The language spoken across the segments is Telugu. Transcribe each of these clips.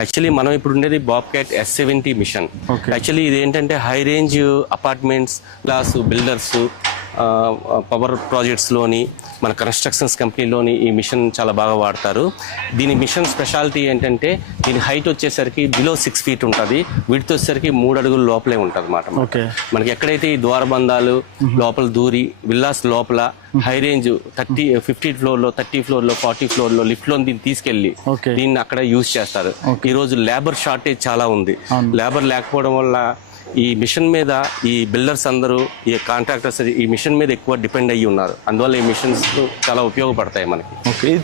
యాక్చువల్లీ మనం ఇప్పుడు ఉండేది బాబ్క్యాట్ S70 మిషన్. యాక్చువల్లీ ఇది ఏంటంటే high range apartments plus builders power ప్రాజెక్ట్స్లోని మన కన్స్ట్రక్షన్స్ కంపెనీలోని ఈ మిషన్ చాలా బాగా వాడతారు. దీని మిషన్ స్పెషాలిటీ ఏంటంటే దీని హైట్ వచ్చేసరికి బిలో 6 feet ఉంటుంది, విడ్త్ వచ్చేసరికి 3 అడుగుల లోపలే ఉంటుంది అన్నమాట. మనకి ఎక్కడైతే ఈ ద్వారబంధాలు లోపల దూరి విల్లాస్ లోపల హై రేంజ్ 50 ఫ్లోర్లో 30 ఫ్లోర్లో 40 ఫ్లోర్లో లిఫ్ట్లో దీన్ని తీసుకెళ్లి దీన్ని అక్కడ యూజ్ చేస్తారు. ఈ రోజు లేబర్ షార్టేజ్ చాలా ఉంది. లేబర్ లేకపోవడం వల్ల ఈ మిషన్ మీద ఈ బిల్డర్స్ అందరూ ఈ కాంట్రాక్టర్స్ ఈ మిషన్ మీద ఎక్కువ డిపెండ్ అయ్యి ఉన్నారు. అందువల్ల ఈ మిషన్స్ చాలా ఉపయోగపడతాయి మనకి.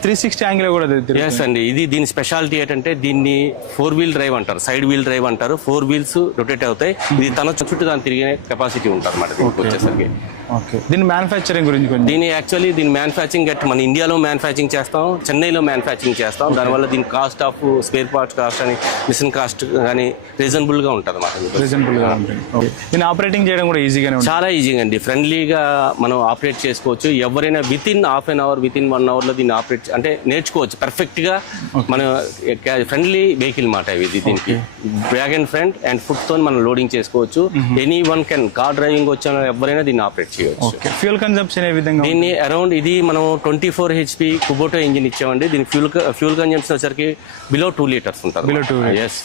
360 యాంగిల్ కూడా ఎస్ అండి. దీని స్పెషాలిటీ ఏంటంటే దీన్ని 4 wheel డ్రైవ్ అంటారు, సైడ్ వీల్ డ్రైవ్ అంటారు. 4 wheels రొటేట్ అవుతాయి. ఇది తన చుట్టూ దాన్ని తిరిగే కెపాసిటీ ఉంటుంది అన్నమాట దీనికి వచ్చేసరికి. దీని మ్యానుఫ్యాక్చరింగ్ గురించి దీని మ్యానుఫ్యాక్చరింగ్ మన ఇండియాలో మ్యానుఫ్యాక్చరింగ్ చేస్తాం, చెన్నైలో మ్యానుఫ్యాక్చరింగ్ చేస్తాం. దానివల్ల దీని cost of spare parts cost అని మిషన్ కాస్ట్ కానీ రీజనబుల్ గా ఉంటుంది అన్నమాట. దీన్ని ఆపరేటింగ్ చేయడం కూడా ఈజీగానే చాలా ఈజీగా అండి. ఫ్రెండ్లీగా మనం ఆపరేట్ చేసుకోవచ్చు. ఎవరైనా within half an hour within 1 hour లో దీన్ని ఆపరేట్ అంటే నేర్చుకోవచ్చు పర్ఫెక్ట్ గా. మన ఫ్రెండ్లీ వెహికల్ మాట ఇది. దీనికి back and front and foot తో మనం లోడింగ్ చేసుకోవచ్చు. Any one can car driving వచ్చిన ఎవరైనా దీన్ని ఆపరేట్ చేయవచ్చు. ఫ్యూల్ కన్జంప్షన్ ఏ విధంగా? దీన్ని అరౌండ్ ఇది మనం 24 HP కుబోటా ఇంజిన్ ఇచ్చామండి. దీని ఫ్యూల్ కన్జంప్షన్ వచ్చరికి బిలో 2 liters ఉంటుంది. ఎస్.